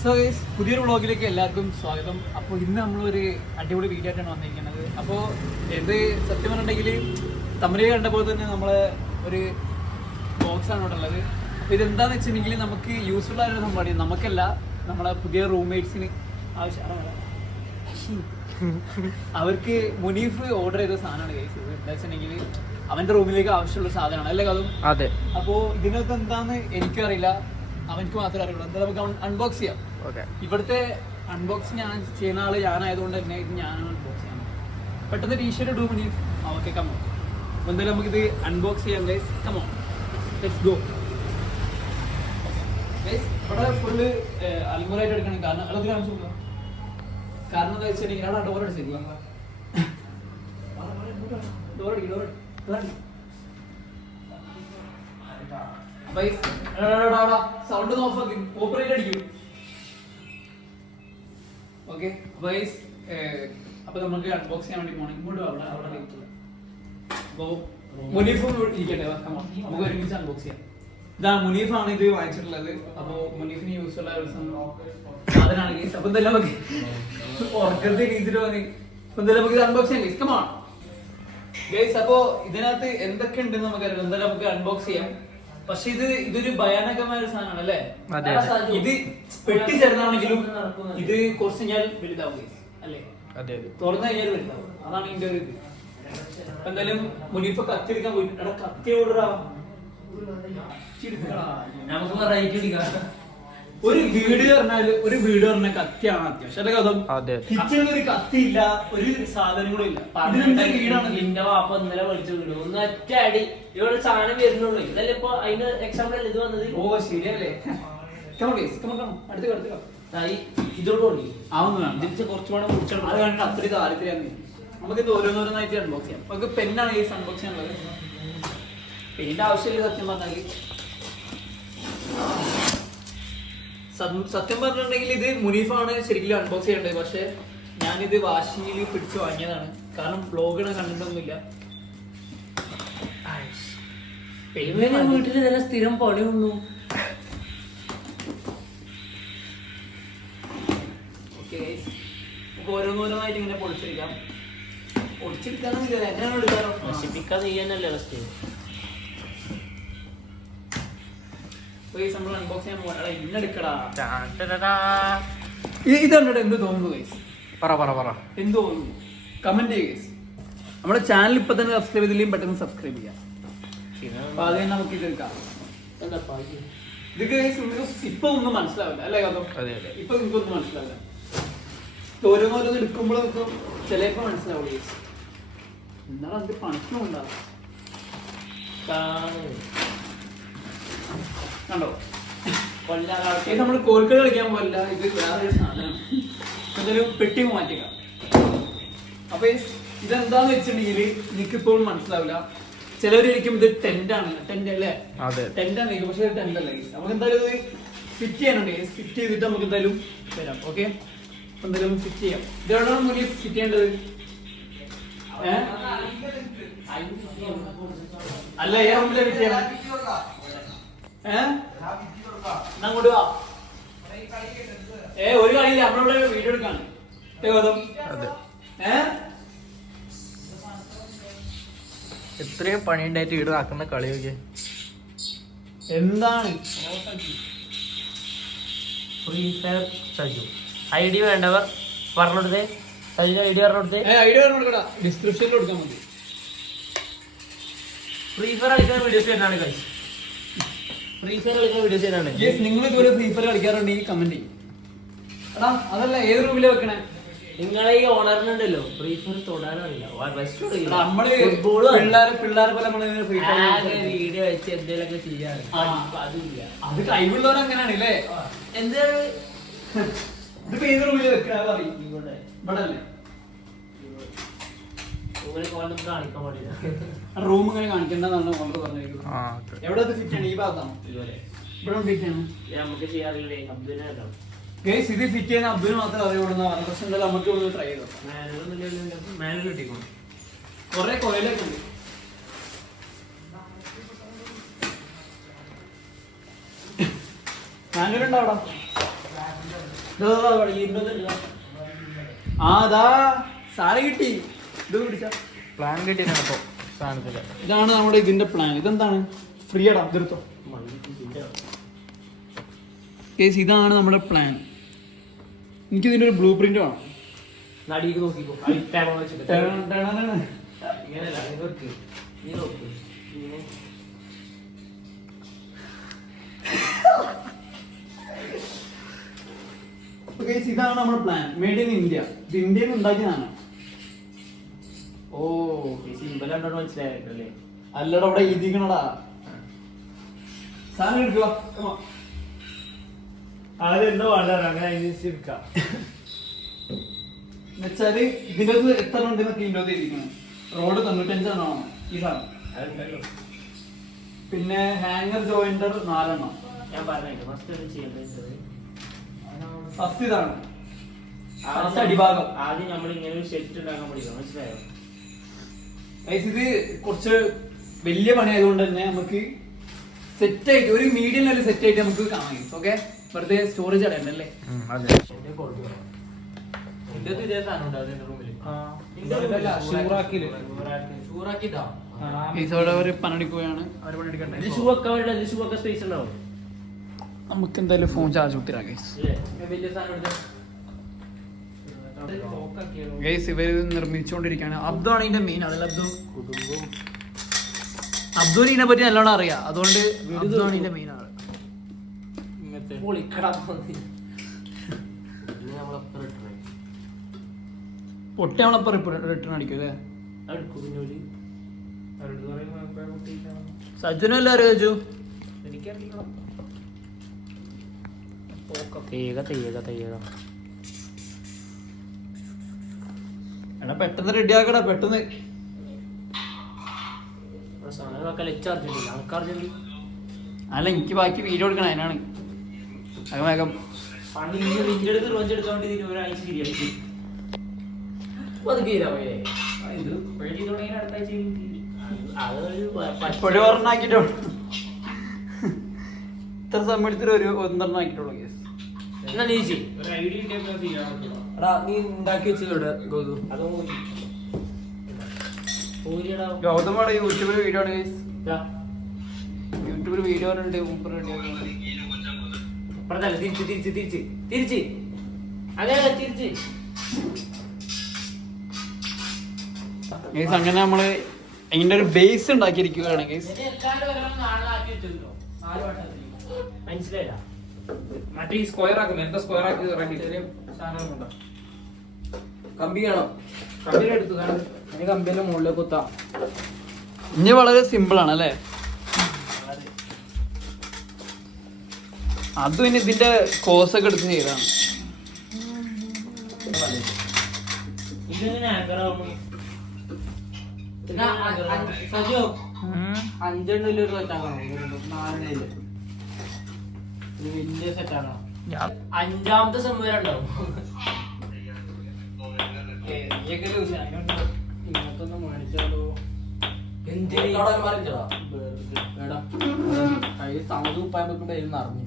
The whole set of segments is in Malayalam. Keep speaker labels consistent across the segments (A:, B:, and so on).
A: സോ പുതിയൊരു വ്ളോഗിലേക്ക് എല്ലാവർക്കും സ്വാഗതം. അപ്പോൾ ഇന്ന് നമ്മളൊരു അടിപൊളി വീഡിയോ ആയിട്ടാണ് വന്നിരിക്കുന്നത്. അപ്പോൾ എന്ത് സത്യം പറഞ്ഞിട്ടുണ്ടെങ്കിൽ തമിഴ് കണ്ടപ്പോൾ തന്നെ നമ്മൾ ഒരു ബോക്സ് ആണ് ഇവിടെ ഉള്ളത്. അപ്പോൾ ഇതെന്താന്ന് വെച്ചിട്ടുണ്ടെങ്കിൽ നമുക്ക് യൂസ്ഫുൾ ആയൊരു സംഭവമാണ്. നമുക്കല്ല നമ്മളെ പുതിയ റൂംമേറ്റ്സിന് ആവശ്യമാണ് അവർക്ക് മുനീഫ് ഓർഡർ ചെയ്ത സാധനമാണ് ഗൈസ് എന്താ വെച്ചിട്ടുണ്ടെങ്കിൽ അവന്റെ റൂമിലേക്ക് ആവശ്യമുള്ള സാധനമാണ്. അല്ലേ അതും
B: അതെ.
A: അപ്പോൾ ഇതിനകത്ത് എന്താന്ന് എനിക്കും അറിയില്ല അവനക്ക് മാത്രമേ അറിയുള്ളൂ എന്താ നമുക്ക് അൺബോക്സ് ചെയ്യാം ഇവിടുത്തെ അൺബോക്സ് ഞാൻ ചെയ്യുന്ന ആൾ ഞാനായതുകൊണ്ട് തന്നെ ഇത് ഞാനാണ് അൺബോക്സ് ചെയ്യാം പെട്ടെന്ന് ടീഷർട്ട് ഇടും മണി ഓക്കെ കമോ എന്തായാലും നമുക്കിത് അൺബോക്സ് ചെയ്യാം guys come on let's go ഇവിടെ ഫുള്ള് അൽമുറായിട്ട് എടുക്കണം കാരണം അതൊക്കെ കാണിച്ചു കൊടുക്കാം. കാരണം എന്താ വെച്ചാൽ ഡോർ അടിച്ചിരിക്കും ഡോർ അടിക്കും ഡോർ അടിക്കും സൗണ്ട് ഓഫ് ആക്കി. ഓപ്പറേറ്റ് അടിക്കും. ഓക്കെ അപ്പൊ നമുക്ക് അൺബോക്സ് ചെയ്യാൻ വേണ്ടി പോകണം ഇങ്ങോട്ട് അവിടെ അവിടെ ചെയ്യാം. അപ്പോ മുനീഫ് ഇരിക്കട്ടെ നമുക്ക് ഒരുമിച്ച് അൺബോക്സ് ചെയ്യാം. ഇതാ മുനീഫാണ് ഇത് വായിച്ചിട്ടുള്ളത്. അപ്പോ മുനീഫിന് യൂസ് ഉള്ള ഒരു സാധനമാണ് കേസ് അപ്പൊ എന്തായാലും നമുക്ക് ഉറക്കത്തെ രീതിയിൽ വന്നി അപ്പൊ എന്തായാലും നമുക്ക് അൺബോക്സ് ചെയ്യാം കേസ് കമാൺ ഗൈസ് അപ്പോ ഇതിനകത്ത് എന്തൊക്കെ ഉണ്ടെന്ന് നമുക്ക് അറിയാം എന്തായാലും നമുക്ക് അൺബോക്സ് ചെയ്യാം. പക്ഷെ ഇത് ഇതൊരു ഭയാനകമായ ഒരു സാധനമാണ് അല്ലേ. ഇത് പെട്ടിച്ചേർന്നാണെങ്കിലും ഇത് കുറച്ച് ഞാൻ വലുതാവുക. അല്ലേ?
B: അതെ അതെ.
A: തുറന്നു കഴിഞ്ഞാൽ വലുതാവും. അതാണ് ഇതിന്റെ ഒരു ഇത്. എന്തായാലും മുനീഫ് കത്തി എടുക്കാൻ പോയിട്ട് കത്തി ഓർഡറാ
C: നമുക്ക് വെറൈറ്റി എടുക്കാം
A: ഒരു വീട് പറഞ്ഞാൽ ഒരു വീട് പറഞ്ഞ കത്തിയാണ് അത്യാവശ്യം. അല്ലെ കഥം?
B: അതെ.
A: കിച്ചണിൽ ഒരു കത്തി ഇല്ല ഒരു സാധനങ്ങളും ഇല്ല. ഇതിനെന്താ വീടാണ്
C: നിന്റെ വാപ്പ ഇന്നലെ വിളിച്ചു വിടും ഒന്ന് ഒറ്റ അടി. ഇവിടെ സാധനം വരുന്നുള്ളൂ. ഇതല്ലേ ഇപ്പൊ അതിന് എക്സാമ്പിൾ അല്ലേ ഇത് വന്നത്?
A: ഓ ശരിയല്ലേ. അടുത്ത് അടുത്ത്
C: കുറച്ചുകൂടെ
A: അത് കണ്ടിട്ട് അത്രയും നമുക്ക് ഇത് ഓരോന്നോരോന്നായിട്ട് അൺബോക്സ് ചെയ്യാം. നമുക്ക് പെണ്ണാണ് ഈ അൺബോക്സ് ചെയ്യാനുള്ളത്. പെണ്ണിന്റെ ആവശ്യമില്ല സത്യം പറഞ്ഞാൽ സം- സത്യം പറഞ്ഞിട്ടുണ്ടെങ്കിൽ ഇത് മുനീഫാണ് ശരിക്കും അൺബോക്സ് ചെയ്യേണ്ടത്. പക്ഷെ ഞാനിത് വാശിയിൽ പിടിച്ച് വാങ്ങിയതാണ്. കാരണം ബ്ലോഗിനെ കണ്ടിട്ടൊന്നുമില്ല.
C: വീട്ടിൽ നല്ല സ്ഥിരം പണി വന്നു
A: ഓക്കെ നമുക്ക് ഓരോന്നോരോന്നായിട്ട് ഇങ്ങനെ പൊളിച്ചെടുക്കാം. പൊളിച്ചെടുക്കാന്നില്ല എങ്ങനെയാണ് എടുക്കാറോ?
C: നശിപ്പിക്കാതെ ചെയ്യാനല്ലേ ഫസ്റ്റ്
A: ഗൈസ് നമ്മൾ അൺബോക്സ് ചെയ്യാൻ പോകണം ഇന്നെടുക്കടാ ഇത് കണ്ടിട്ട് എന്ത് തോന്നുന്നു ഗൈസ്
B: പറ പറ പറ.
A: എന്ത് തോന്നുന്നു? കമന്റ് ചെയ്യുക ഗൈസ് നമ്മുടെ ചാനൽ ഇപ്പൊ തന്നെ സബ്സ്ക്രൈബ് ചെയ്തില്ലെങ്കിൽ പെട്ടെന്ന് സബ്സ്ക്രൈബ് ചെയ്യാം. അപ്പൊ അത് തന്നെ നമുക്ക്
C: ഇതെടുക്കാം
A: ഇത്? ഗൈസ് നിങ്ങൾക്ക് ഇപ്പൊ ഒന്നും മനസ്സിലാവില്ല. അല്ലേ കഥ?
B: അതെ, അതെ.
A: ഇപ്പൊ നിങ്ങൾക്കൊന്നും മനസ്സിലാവില്ല. ഇത് ഓരോന്നോരോന്ന് എടുക്കുമ്പോഴൊക്കെ ചിലപ്പോ മനസ്സിലാവുള്ളൂ ഗൈസ് എന്താണ് അതിന്റെ പണിക്കും ഉണ്ടാവും കണ്ടോ? ഇത് നമ്മൾ കോൽക്കളി കളിക്കാൻ പോലില്ല. ഇത് വേറൊരു സാധനമാണ്. ഇതൊരു പെട്ടി മാറ്റിക്കാം അപ്പൊ ഇതെന്താന്ന് വെച്ചിട്ടുണ്ടെങ്കിൽ എനിക്ക് ഇപ്പോൾ മനസ്സിലാവില്ല. ചിലവരിക്കും ഇത് ടെന്റ് ആണ്. ടെന്റ് അല്ലേ?
B: അതെ.
A: ടെന്റ് ആണ്. ഇത് പക്ഷേ ടെന്റ് അല്ല നമുക്ക് എന്തായാലും ഇത് ഫിറ്റ് ചെയ്യാനുണ്ട് ഫിറ്റ് ചെയ്തിട്ട് നമുക്ക് എന്തായാലും വരാം. ഓക്കെ എന്തായാലും ഫിറ്റ് ചെയ്യാം. ഇതെവിടെയാണ് മുന്നിൽ ഫിറ്റ് ചെയ്യേണ്ടത്? അല്ല ഏ റൂമിലെ ഫിറ്റ് ചെയ്യണം. അങ്ങോട്ട് വാ. ഏ ഒരു കളിയില്ല. നമ്മളിവിടെ വീഡിയോ എടുക്കാണ്. ഗൗതം ഏ?
B: ഇത്രയും പണിയുണ്ടായിട്ട് വീട് ആക്കുന്ന കളി നോക്കിയേ.
A: എന്താണ്?
C: Free fire Saju I D വേണ്ടവർ പറഞ്ഞെടുത്തേ സജു ഐ ഡി പറഞ്ഞെടുത്തേ
A: ഐ ഡി കൊടുക്കടാ ഡിസ്ക്രിപ്ഷനിൽ കൊടുക്കാൻ മതി.
C: ഫ്രീ ഫയർ കളിക്കുന്ന വീഡിയോസ് വരുന്നതാണ് guys. ഫ്രീ ഫയർ കളിക്കുന്ന വീഡിയോസ് വരുന്നതാണ്
A: യെസ് നിങ്ങൾ ഇതുപോലെ ഫ്രീ ഫയർ കളിക്കാറുണ്ടെങ്കിൽ കമന്റ് ചെയ്യും എടാ അതല്ല ഏത് റൂമിലെ വെക്കണേ?
C: നിങ്ങളെ ഈ ഓണറിനുണ്ടല്ലോ ഫ്രീ ഫയർ തൊടാനറിയില്ല നമ്മൾ
A: പിള്ളേരെ പിള്ളേരെ പോലെ നമ്മൾ ഫ്രീ ഫയർ
C: വീഡിയോ വെച്ച് എന്തെങ്കിലുമൊക്കെ ചെയ്യാറ്. അതില്ല.
A: അത് കഴിവുള്ളവർ അങ്ങനെയാണ് അല്ലേ?
C: എന്താണ്?
A: ഇതിപ്പോ ഏത് റൂമിൽ വെക്കണ പറയും.
C: ഇവിടെ.
A: ഇവിടെ. അല്ലേ
C: കാണിക്കാൻ പാടില്ല.
A: റൂം ഇങ്ങനെ കാണിക്കേണ്ടതാണ് ഓണർ പറഞ്ഞിരിക്കുന്നത്.
B: ആ ഓക്കെ.
A: എവിടെ അത് ഫിറ്റ് ആണ്? ഈ ഭാഗത്താണോ? ഇവിടെ ഫിറ്റ് ആണ്.
C: നമുക്ക് ചെയ്യാറില്ലേ അബ്ദുലിനെ കേട്ടോ
A: ഇത് ഫിറ്റ് ചെയ്യുന്ന അബ്ദുൽ മാത്രം അറിയപ്പെടുന്ന പക്ഷെ എന്തായാലും നമുക്ക് ഒന്ന് ട്രൈ ചെയ്തോ
C: മാനുവൽ കിട്ടിക്കോളും
A: കുറെ കോയിലൊക്കെ ഉണ്ട്. മാനുവൽ അവിടെ. ആ ദാ സാറ് കിട്ടി. ഇത് പിടിച്ച.
B: പ്ലാൻ സാധനത്തിൽ
A: ഇതാണ് നമ്മുടെ ഇതിന്റെ പ്ലാൻ ഇതെന്താണ്? ഫ്രീ ആടാ ഇതെടുത്തോ കേസ് ഇതാണ് നമ്മുടെ പ്ലാൻ എനിക്ക് ഇതിന്റെ ഒരു ബ്ലൂ പ്രിന്റ് വേണം. ഇതാണ് നമ്മുടെ പ്ലാൻ മെയ്ഡ് ഇൻ ഇന്ത്യ ഇത് ഇന്ത്യയിൽ ഉണ്ടാക്കിയതാണ്. ഓ
C: സിമ്പിൾ കണ്ടോ മനസ്സിലായിട്ടല്ലേ
A: അല്ലടാ അവിടെ എഴുതിക്കണടാ സാധനം എടുക്കുക.
C: അതെന്തോ വേണ്ട അങ്ങനെ അനുസരിക്കാം
A: എന്നുവെച്ചാൽ അകത്ത് എത്ര ഉണ്ട് എന്നൊക്കെ അകത്ത് എഴുതിക്കണം റോഡ് തൊണ്ണൂറ്റഞ്ചെണ്ണോ ഈ സാധനം. പിന്നെ ഹാങ്ങർ ജോയിന്റർ നാലെണ്ണം.
C: ഞാൻ പറഞ്ഞു ഫസ്റ്റ് ചെയ്യേണ്ടത്
A: ഫസ്റ്റ് ഇതാണ്. ഫസ്റ്റ് അടിഭാഗം.
C: ആദ്യം നമ്മൾ ഇങ്ങനെ ഒരു സെറ്റ് ഉണ്ടാക്കാൻ പഠിക്കണം. മനസ്സിലായോ?
A: ഇത് കുറച്ച് വലിയ പണിയായതുകൊണ്ട് തന്നെ നമുക്ക് സെറ്റ് ആയിട്ട് ഒരു മീഡിയം ലെവൽ സെറ്റ് ആയിട്ട് നമുക്ക് കാണാം ഓക്കെ വെറുതെ സ്റ്റോറേജ് അടയണ്ടല്ലേ പണിയെടുക്കുകയാണ്. നമുക്ക് എന്തായാലും ഫോൺ ചാർജ് കുത്തിരാ
B: വലിയ സാധനം
A: ഗൈസ് ഇവർ നിർമ്മിച്ചുകൊണ്ടിരിക്കുകയാണ്. അബ്ദു ആണ് ഇതിന്റെ മെയിൻ അതല്ല അബ്ദു? അബ്ദുവിന് ഇതിനെ പറ്റി നല്ലോണം അറിയാം. അതുകൊണ്ട് അബ്ദു ആണ് ഇതിന്റെ മെയിൻ
B: ആൾ
A: പൊട്ടി നമ്മളപ്പം റിട്ടേൺ അടിക്കും. അല്ലേ? സജ്ജനും
C: തേക തേക തേക
A: എടാ പെട്ടെന്ന് റെഡി ആക്കടാ പെട്ടെന്ന്. അല്ല എനിക്ക് ബാക്കി വീഡിയോ എടുക്കണം അതിനാണ്. അത് വേഗം ഇപ്പോഴും ഒരെണ്ണം ആക്കിയിട്ടുള്ളൂ ഇത്ര സമയത്തിൽ ഒരു ഒന്നെണ്ണം ആക്കിയിട്ടുള്ളൂ കേസ്
C: എന്നാ
B: എടാ നീ ഉണ്ടാക്കി വെച്ചത് ഗൗതു
C: അതോ പോരിയടാ.
A: ഗൗതമാണ് യൂട്യൂബിൽ വീഡിയോ ആണ്. യൂട്യൂബിൽ വീഡിയോ ഉണ്ട് മുമ്പ് റെഡി
C: ഇപ്പുറത്തല്ല, തിരിച്ച് തിരിച്ച് തിരിച്ച് തിരിച്ച്. അതെ അതെ തിരിച്ച്.
A: കേസ് അങ്ങനെ നമ്മൾ അതിന്റെ ഒരു ബേസ് ഉണ്ടാക്കിയിരിക്കുകയാണെങ്കിൽ
C: മനസ്സിലായില്ല?
D: മറ്റേ ഈ സ്ക്വയർ ആക്കുന്നു? എന്താ സ്ക്വയർ ആക്കി റെഡി ചെറിയ സാധനങ്ങളുണ്ടോ?
B: കമ്പി
D: അതിന് മുകളിൽ കുത്താം.
A: ഇനി വളരെ സിമ്പിൾ ആണ് അല്ലേ? അതും ഇനി ഇതിന്റെ കോസ് ഒക്കെ എടുത്ത്
B: ചെയ്താണ്. ഒരു നാലെണ്ണയിൽ ഒരു വലിയ
C: അഞ്ചാമത്തെ സെം വരെ ഉണ്ടാവും.
B: ഇങ്ങനത്തൊന്ന് മേടിച്ചാലോ? കയ്യിൽ സമുദ്രം ഉപ്പായം വെക്കുമ്പോ നിറഞ്ഞു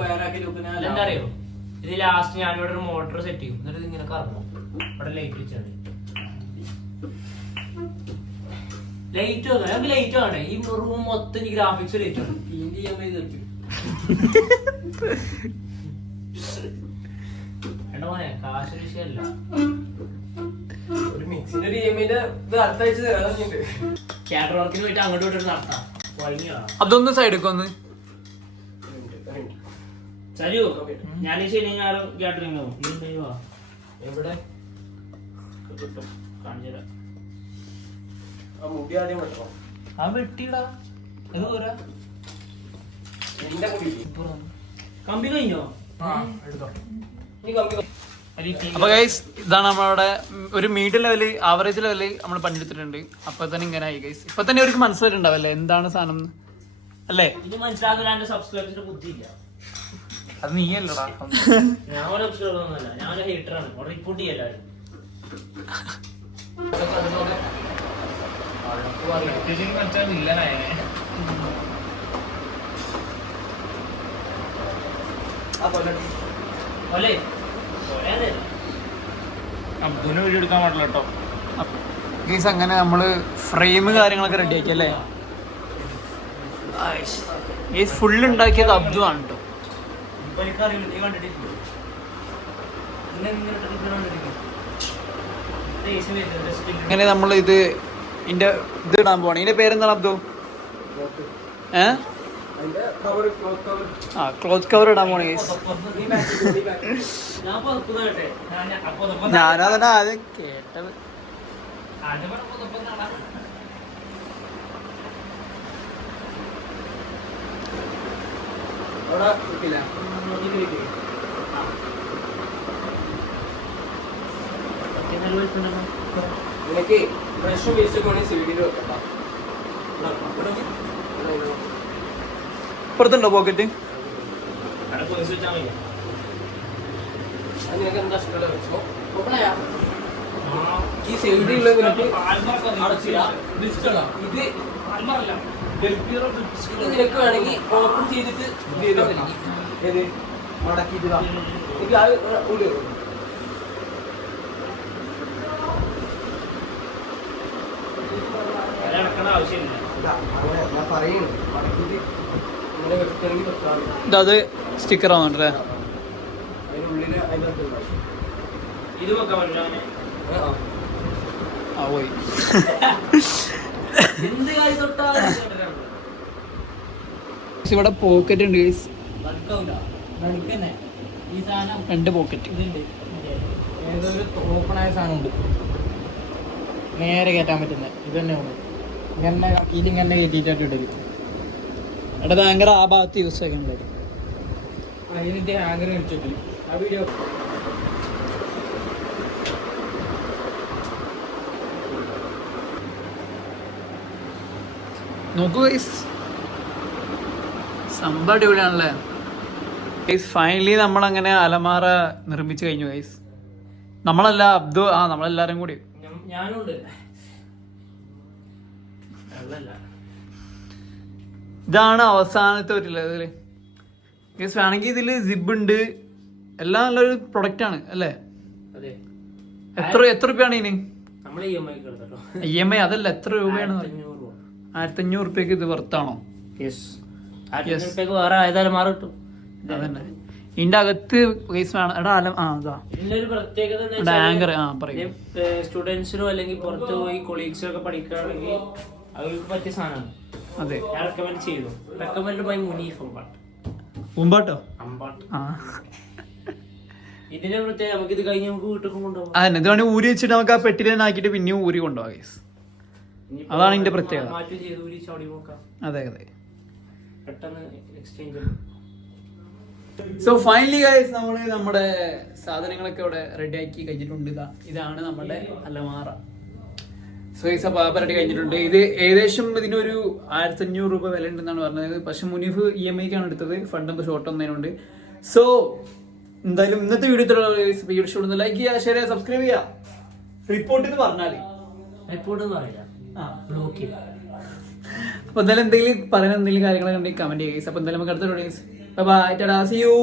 A: അവിടെ
C: ഇത് ലാസ്റ്റ് ഞാനിവിടെ ഒരു മോട്ടോർ സെറ്റ് ചെയ്യും. എന്നിട്ട് ഇങ്ങനെ കറങ്ങും. ഇവിടെ ലൈറ്റ് വെച്ചാണ് ലൈറ്റ് വെക്കണം നമുക്ക് ലൈറ്റ് വേണേ ഈ റൂം മൊത്തം ഈ ഗ്രാഫിക്സ് ലൈറ്റ് ആണ്.
B: ചെയ്യാൻ വേണ്ടി നിർത്തി.
C: എന്റെ മോനെ കാശ് വിഷയമല്ല.
B: ഒരു മിക്സിന്റെ ഒരു ഇത് അടുത്ത ആഴ്ച
C: വർക്കിന് പോയിട്ട് അങ്ങോട്ട് ഇങ്ങോട്ട് നടത്താം. വഴങ്ങിയതാ
A: അതൊന്ന് സൈഡ് ഒന്ന്
C: സരു ഞാൻ ഈ ഞാൻ?
B: എവിടെ?
C: കിട്ടും. കാണിച്ചു തരാം.
B: ആ മുടി ആദ്യം വെട്ടണം
C: ആ വെട്ടിടാ ഇത് പോരാ.
B: നിന്റെ മുടി.
C: കമ്പി കഴിഞ്ഞോ?
B: ആ എടുത്തോ. നീ കമ്പി
C: അല്ല, ഈ TV
A: അപ്പൊ ഗൈസ് ഇതാണ് നമ്മളുടെ ഒരു മീഡിയം ലെവൽ ആവറേജ് ലെവൽ നമ്മൾ പണിയെടുത്തിട്ടുണ്ട്. അപ്പൊ തന്നെ ഇങ്ങനെ ആയി ഗൈസ് ഇപ്പൊ തന്നെ അവർക്ക് മനസ്സിലായിട്ടുണ്ടാവല്ലേ എന്താണ് സാധനം. അല്ലേ?
C: ഇത് മനസ്സിലാക്കാൻ എന്റെ സബ്സ്ക്രൈബേഴ്സിന് ബുദ്ധിയില്ല.
A: അത് നീയല്ലടാ.
C: ഞാൻ ഒരു സബ്സ്ക്രൈബർ ഒന്നുമല്ല. ഞാൻ ഒരു ഹേറ്ററാണ് റിപ്പോർട്ട് ചെയ്യല്ലാരും
A: അങ്ങനെ നമ്മൾ ഫ്രെയിം കാര്യങ്ങളൊക്കെ റെഡി ആക്കി അല്ലേ? ഈ ഫുൾ ഉണ്ടാക്കിയത് അബ്ദു ആണ് കേട്ടോ നമ്മൾ ഇത് ഇതിന്റെ ഇത് ഇടാൻ പോവാണ്. ഇതിന്റെ പേരെന്താണ് അബ്ദു? ഏ? ആ ക്ലോത്ത് കവർ ഇടാൻ പോണേ ഞാനതന്നെ ആദ്യം കേട്ടത്.
B: നിനക്ക് വേണമെങ്കിൽ വെക്കണ്ട
A: ഇപ്പുറത്തുണ്ടോ പോക്കറ്റ്
B: എന്താ ഇഷ്ടമുള്ള വെച്ചോ? ഈ സൈഡിലുള്ള നിനക്ക് അടച്ചില്ല ഇത് ഇഷ്ടമല്ല ഇത് ഇത് നിനക്ക് വേണമെങ്കിൽ ഓപ്പൺ ചെയ്തിട്ട് മടക്കിയിട്ട് ഇതാ. എനിക്ക് അത് ഉള്ളി
C: നടക്കേണ്ട ആവശ്യമില്ല
B: ഇതാ, അങ്ങനെ ഞാൻ പറയുന്നു മടക്കിയിട്ട് ഇങ്ങനെ വെക്കാം
A: ഇതത് സ്റ്റിക്കർ
B: ആവണ്ടേ
C: ഇത് വെക്കാൻ
B: ആ.
A: പോയി. ഇവിടെ പോക്കറ്റ് ഉണ്ട് ഗൈസ് രണ്ട് പോക്കറ്റ്
D: ഏതൊരു ഓപ്പൺ ആയ സാധനം ഉണ്ട് നേരെ കയറ്റാൻ പറ്റുന്നത് ഇത് തന്നെ ഉണ്ട് ഇങ്ങനെ ഇതിലിങ്ങനെ കയറ്റിയിട്ടാണ് ഇടരുത്
A: എടാ ഭയങ്കര ആ ഭാഗത്ത് യൂസ് ആക്കുന്നത്
D: അതിന്റെ ഹാങ്കർ വെച്ചിട്ട് ആ വീഡിയോ
A: നോക്കൂ ഗൈസ് സംഭവം അടിപൊളിയാണല്ലേ? ഗൈസ് ഫൈനലി നമ്മളങ്ങനെ അലമാറ നിർമ്മിച്ചു കഴിഞ്ഞു ഗൈസ് നമ്മളല്ല അബ്ദു ആ നമ്മളെല്ലാരും കൂടി.
C: ഞാനും ഉണ്ട് അല്ലല്ല
A: ഇതാണ് അവസാനത്തെ ഒരു ഗൈസ് വേണമെങ്കിൽ ഇതിൽ സിബ് ഉണ്ട്. എല്ലാം നല്ലൊരു പ്രൊഡക്റ്റ് ആണ് അല്ലേ? എത്ര എത്ര രൂപയാണ് ഇതിന്?
C: നമ്മൾ ഇ എം ഐ
A: അതല്ല എത്ര രൂപയാണ് ആയിരത്തി അഞ്ഞൂറ് റുപ്യക്ക് ഇത് വെർത്താണോ
C: യെസ് ആയിരത്തി വേറെ ഏതായാലും മാറി കിട്ടും.
A: അതന്നെ. ഇതിന്റെ അകത്ത് ഗൈസ് വേണം. എടാ അല ആ അതാ. ആങ്കർ ആ പറയും.
C: സ്റ്റുഡൻസിനോ അല്ലെങ്കിൽ പുറത്ത് പോയി കൊളീഗ്സിനോ ഒക്കെ പഠിക്കുകയാണെങ്കിൽ അവർക്ക് പറ്റിയ സാധനമാണ്.
A: അതെ.
C: ഞാൻ റെക്കമെൻഡ് ചെയ്തു. റെക്കമെൻഡ് ബൈ മുനീഫ് അമ്പാട്ട്
A: മുമ്പാട്ടോ
C: അമ്പാട്ട്
A: ആ.
C: ഇതിന്റെ പ്രത്യേകത നമുക്ക് ഇത് കഴിഞ്ഞ് നമുക്ക് വീട്ടിൽ കൊണ്ടുപോകാം.
A: അതന്നെ ഇത് വേണമെങ്കിൽ ഊരി വെച്ചിട്ട് നമുക്ക് ആ പെട്ടിയിൽ തന്നെ ആക്കിയിട്ട് പിന്നെയും ഊരി കൊണ്ടുപോകാം
C: ഇനിയിപ്പോ
A: അതാണ് ഇതിന്റെ പ്രത്യേകത.
C: മാറ്റി ചെയ്ത് നോക്കാം
A: അതെ അതെ.
C: പെട്ടെന്ന് എക്സ്ചേഞ്ച്
A: സോ ഫൈനലി ഗൈസ് നമ്മൾ നമ്മുടെ സാധനങ്ങളൊക്കെ ഇവിടെ റെഡി ആക്കി കഴിഞ്ഞിട്ടുണ്ട്. ഇതാ ഇതാണ് നമ്മുടെ അലമാറ. സോ ഈ പരിപാടി കഴിഞ്ഞിട്ടുണ്ട്. ഇത് ഏകദേശം ഇതിനൊരു ആയിരത്തി അഞ്ഞൂറ് രൂപ വില ഉണ്ടെന്നാണ് പറഞ്ഞത്. പക്ഷെ മുനീഫ് ഇ എം ഐക്കാണ് എടുത്തത്. ഫണ്ട് നമുക്ക് ഷോർട്ട് വന്നതിനുണ്ട്. സോ എന്തായാലും ഇന്നത്തെ വീഡിയോ ഷോട്ട് ലൈക്ക് ചെയ്യുക ഷെയർ ചെയ്യുക സബ്സ്ക്രൈബ് ചെയ്യുക. റിപ്പോർട്ട് എന്ന് പറഞ്ഞാൽ
C: റിപ്പോർട്ട് പറയില്ല.
A: ആ.
C: ബ്ലോക്ക് ചെയ്യും.
A: അപ്പൊ എന്തായാലും എന്തെങ്കിലും പറയുന്ന എന്തെങ്കിലും കാര്യങ്ങളൊക്കെ ഉണ്ടെങ്കിൽ കമന്റ് ചെയ്യുക അപ്പൊ എന്തായാലും നമുക്ക് അടുത്ത ബൈ ബൈ ടാ സി യു